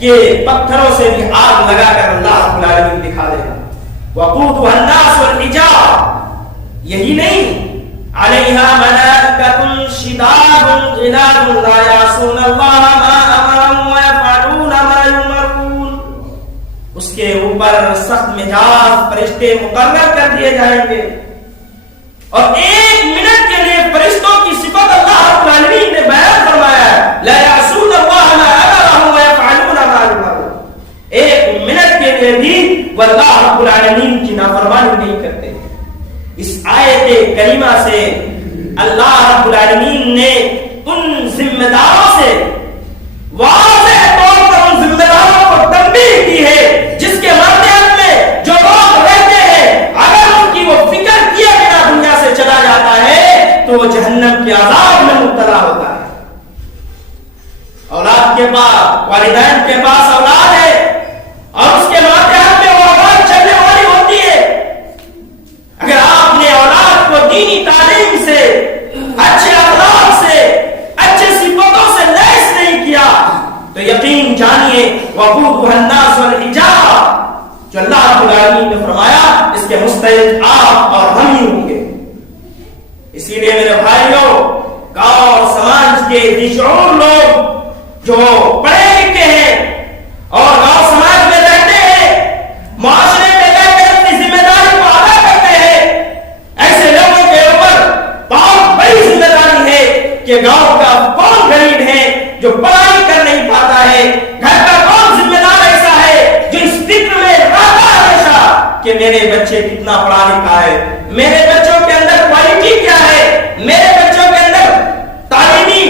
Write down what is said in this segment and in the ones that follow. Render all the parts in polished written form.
کہ پتھروں سے بھی آگ لگا کر اللہ رب العالمین دکھا دے گا. وقودها الناس والحجارہ، یہی نہیں، علیہا ملائکۃ شداد غلاظ لا یعصون اللہ ما امرهم ویفعلون ما یؤمرون، اس کے اوپر سخت مزاج فرشتے مقرر کر دیے جائیں گے، اور ایک منٹ کے لیے فرشتوں کی صفت اللہ رب العالمین نے بیان فرمایا ہے، لا یعصون اللہ ما امرهم ویفعلون ما یؤمرون، ایک منٹ کے لیے بھی وہ اللہ رب العالمین کی نافرمانی نہیں کرتے. اس آیت کریمہ سے اللہ رب العالمین نے ان ذمہ داروں سے واضح طور پر ان ذمہ داروں کو تنبیہ کی ہے جس کے ماتحت میں جو لوگ رہتے ہیں، اگر ان کی وہ فکر کیے بنا دنیا سے چلا جاتا ہے تو وہ جہنم کے عذاب میں مبتلا ہوتا ہے. اولاد کے پاس، والدین کے پاس اولاد ہے اور اس کے ماتحت میں وہ اولاد چلنے والی ہوتی ہے، اگر آپ نے اولاد کو دینی تعلیم سے، اچھے اخلاق سے، اچھے صفتوں سے لیس نہیں کیا تو یقین جانیے وقودها الناس والحجارہ، جو اللہ رب العالمین نے فرمایا اس کے مستحق آپ اور ہم ہی ہوں گے. اسی لیے میرے بھائیوں، گاؤں اور سماج کے بشعور لوگ جو پڑھے لکھے ہیں اور گاؤں سماج میں رہتے ہیں، معاشرے میں رہ کر اپنی ذمہ داری کو ادا کرتے ہیں، ایسے لوگوں کے اوپر بہت بڑی ذمہ داری ہے کہ گاؤں کا کون غریب ہے جو پڑھائی کر نہیں پاتا ہے، گھر کا کون ذمہ دار ایسا ہے جو اس فکر میں رہتا ہمیشہ کہ میرے بچے کتنا پڑھا لکھا ہے، میرے بچوں کے اندر کوالٹی کیا ہے، میرے بچوں کے اندر تعلیمی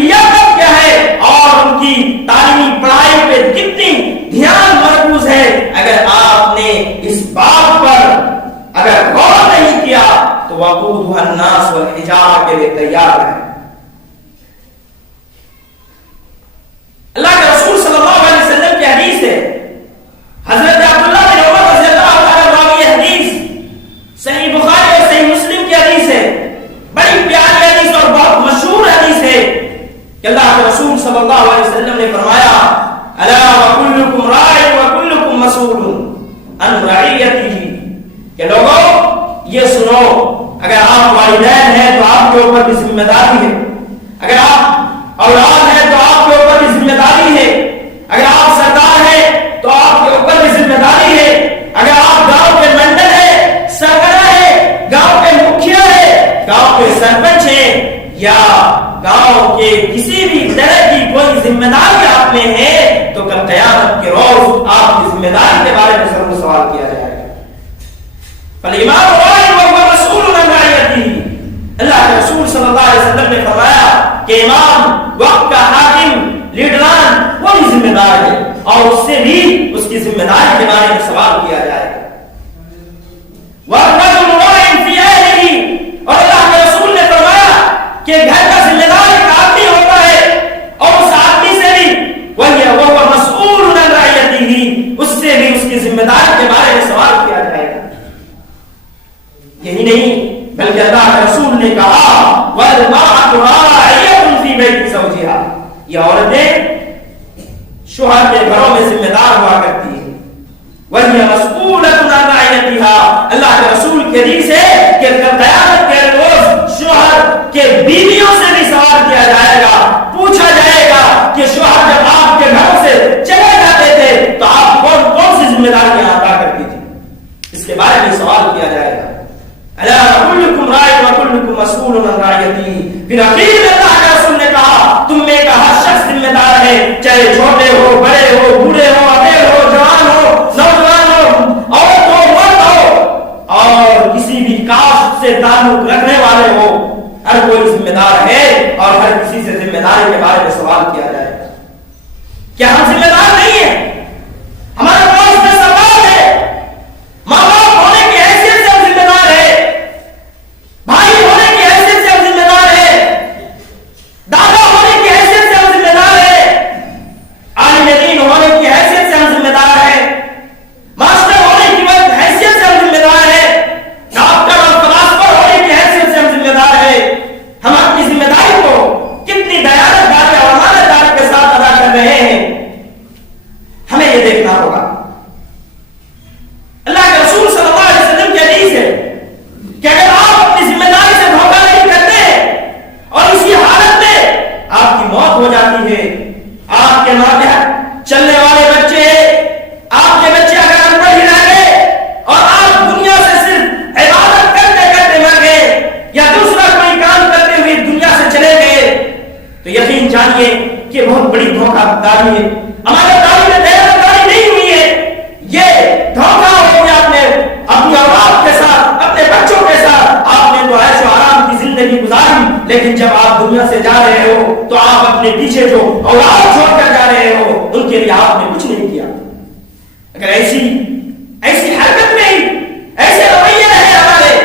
لیاقت کیا ہے اور ان کی تعلیمی پڑھائی پہ کتنی دھیان مرکوز ہے. اگر آپ نے اس بات پر اگر غور نہیں کیا تو وقودها الناس والحجارہ کے لیے تیار ہے. اللہ کے رسول صلی اللہ علیہ وسلم کی حدیث ہے، حضرت عبداللہ بن عمر رضی اللہ عنہ راوی حدیث، صحیح بخاری اور صحیح مسلم کی حدیث ہے، بڑی پیاری حدیث اور بہت مشہور حدیث ہے کہ اللہ کے رسول صلی اللہ علیہ وسلم نے فرمایا، الا وکلکم راع وکلکم مسئول عن رعیتہ، کہ لوگوں یہ سنو، اگر آپ والدین ہیں تو آپ کے اوپر بھی ذمہ داری ہے، اگر آپ اولاد ہیں تو آپ کے اوپر بھی ذمہ داری ہے، اگر آپ سردار ہیں تو آپ کے اوپر بھی ذمہ داری ہے، اگر آپ گاؤں کے منڈل ہیں، سربراہ ہیں، گاؤں کے مکھیا ہیں، گاؤں کے سرپنچ ہیں، یا گاؤں کے کسی بھی طرح کی کوئی ذمہ داری آپ میں ہے تو کل قیامت کے روز آپ کی ذمہ داری کے بارے میں ضرور سوال کیا جائے گا. فالامام راع وهو مسئول عن رعیتہ، اللہ کے رسول صلی اللہ علیہ وسلم نے فرمایا کہ امام، وقت کا حاکم، لیڈران وہ بھی ذمہ دار ہے اور اس سے بھی اس کی ذمہ داری کے بارے میں سوال کیا جائے گا. والرجل راع فی اہلہ، اور اللہ کے رسول نے فرمایا کہ گھر کا ذمہ دار ایک آدمی ہوتا ہے اور اس آدمی سے بھی وہ مسئول عن رعیتہ، اس سے بھی اس کی ذمہ داری کے بارے میں سوال کیا جائے گا. یہی نہیں بلکہ اللہ کے رسول نے کہا والمرأة راعیۃ فی بیت زوجہا، یہ عورتیں شوہر کے گھروں میں ذمہ دار ہوا کرتی ہیں. وہی مسئولۃ عن رعیتہا، اللہ کے رسول کی حدیث ہے کہ قیامت کے روز شوہر کے بیویوں سے بھی سوال کیا جائے گا، پوچھا جائے گا کہ شوہر جب آپ کے گھروں سے چلے جاتے تھے تو آپ کون کون سی ذمہ داریاں ادا کرتی تھی، اس کے بارے میں سوال کیا جائے گا. الا کلکم راع وکلکم مسئول عن رعیتہ، پھر اخیر میں اللہ کے رسول نے کہا تم میں کا ہر شخص ذمہ دار ہے، چاہے چھوٹے ہو، بڑے ہو، بوڑھے ہو، امیل ہو، جوان ہو، نوجوان ہو، عورت ہو، مرد ہو، اور کسی بھی کاسٹ سے تعلق رکھنے والے ہو، ہر کوئی ذمہ دار ہے اور ہر کسی سے ذمہ داری کے بارے میں سوال کیا جائے گا. کیا ہم ذمہ دار نہیں ہیں؟ ہمارے پاس میں سوال ہے، ماں باپ ہونے کی حیثیت سے ہم ذمہ دار ہیں، بھائی ہونے کی حیثیت سے ہم ذمہ دار ہیں، دادا ہونے کی حیثیت سے ہم ذمہ دار ہیں، عالم دین ہونے کی حیثیت سے ہم ذمہ دار ہیں، ماسٹر ہونے کی حیثیت سے ہم ذمہ دار ہیں، ڈاکٹر اور فلاسفر ہونے کی حیثیت سے ہم ذمہ دار ہیں. ہم اپنی ذمہ داری کو کتنی دیانت داری اور امانت داری کے ساتھ ادا کر رہے ہیں. ہوئے، آپ کے ماتحت چلنے والے بچے، آپ کے بچے اگر انپڑھ ہی رہ گئے اور آپ دنیا سے صرف عبادت کرتے کرتے مر گئے یا دوسرا کوئی کام کرتے ہوئے دنیا سے چلے گئے، تو یقین جانیے کہ بہت بڑی دھوکہ داری ہے، ہمارے تعلیم میں دیانتداری نہیں ہوئی ہے، یہ دھوکہ ہو گیا آپ نے اپنی اولاد کے ساتھ، اپنے بچوں کے ساتھ، آپ نے تو عیش و آرام کی زندگی گزاری، لیکن جب آپ دنیا سے جا رہے ہو تو آپ اپنے پیچھے جو اولاد چھوڑ کر جا رہے ہو ان کے لیے آپ نے کچھ نہیں کیا۔ اگر ایسی حرکت میں ہی ایسے رویے رہے ہمارے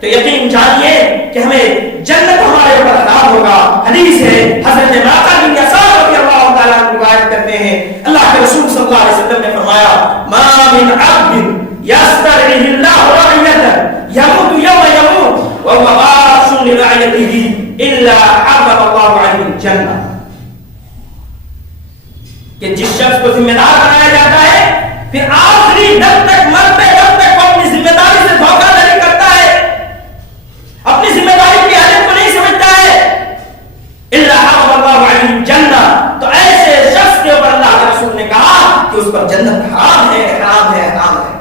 تو یقین جانیے کہ ہمیں جنت ہمارے اوپر حرام ہوگا۔ حدیث ہے، حضرت معقل بن یسار رضی اللہ تعالیٰ عنہ روایت کرتے ہیں، اللہ کے رسول صلی اللہ علیہ وسلم نے فرمایا، ما من عبد یسترعیہ اللہ رعیۃ یموت یوم یموت وهو غاش لرعیتہ الا حرم اللہ علیہ الجنہ، کہ جس شخص کو ذمہ دار بنایا جاتا ہے پھر آخری دم تک مرتے دم تک وہ اپنی ذمہ داری سے دھوکہ داری کرتا ہے، اپنی ذمہ داری کی اہمیت کو نہیں سمجھتا ہے، الا حرم اللہ علیہ الجنہ، تو ایسے شخص کے اوپر اللہ کے رسول نے کہا کہ اس پر جنت حرام ہے، حرام ہے، حرام ہے۔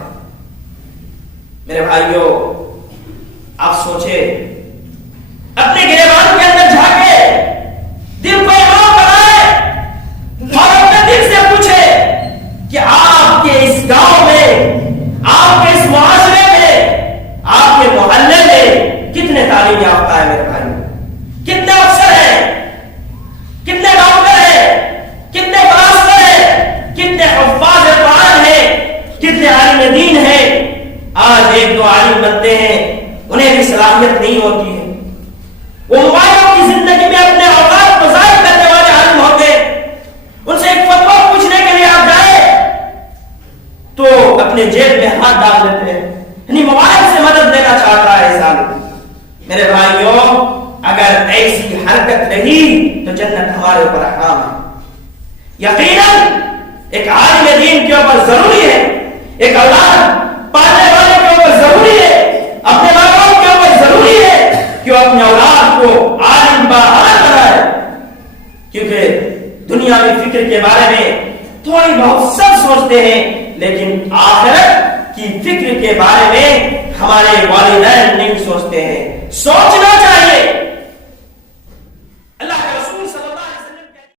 میرے بھائیو، آپ سوچے، اپنے گریبان کے اندر جھانکے، دل کو امام بنائے اور اپنے دل سے پوچھے کہ آپ کے اس گاؤں میں، آپ کے اس معاشرے میں، آپ کے محلے میں کتنے تعلیم یافتہ ہے میرے بھائی، کتنے افسر ہیں، کتنے ڈاکٹر ہیں، کتنے پاسٹر ہیں، کتنے حفاظ قرآن ہیں، کتنے عالم دین ہیں۔ آج ایک دو عالم بنتے ہیں، انہیں بھی صلاحیت نہیں ہوتی ہے، وہ موبائلوں کی زندگی میں اپنے اوقات کو ضائع کرنے والے عالم ہوتے، ان سے ایک فتویٰ پوچھنے کے لیے آپ جائیں تو اپنے جیب میں ہاتھ ڈال لیتے ہیں، یعنی موبائل سے مدد لینا چاہتا ہے انسان۔ میرے بھائیوں، اگر ایسی حرکت رہی تو جنت ہمارے اوپر حرام ہے۔ یقیناً ایک عالم دین کے اوپر ضروری ہے، ایک اولاد پالنے والے کے اوپر ضروری ہے، اپنے ماں باپ کے اوپر ضروری ہے کہ وہ اپنے اولاد کو عالم باعمل بنائے، کیونکہ دنیاوی فکر کے بارے میں تھوڑی بہت سب سوچتے ہیں، لیکن آخرت کی فکر کے بارے میں ہمارے والدین نہیں سوچتے ہیں۔ سوچنا چاہیے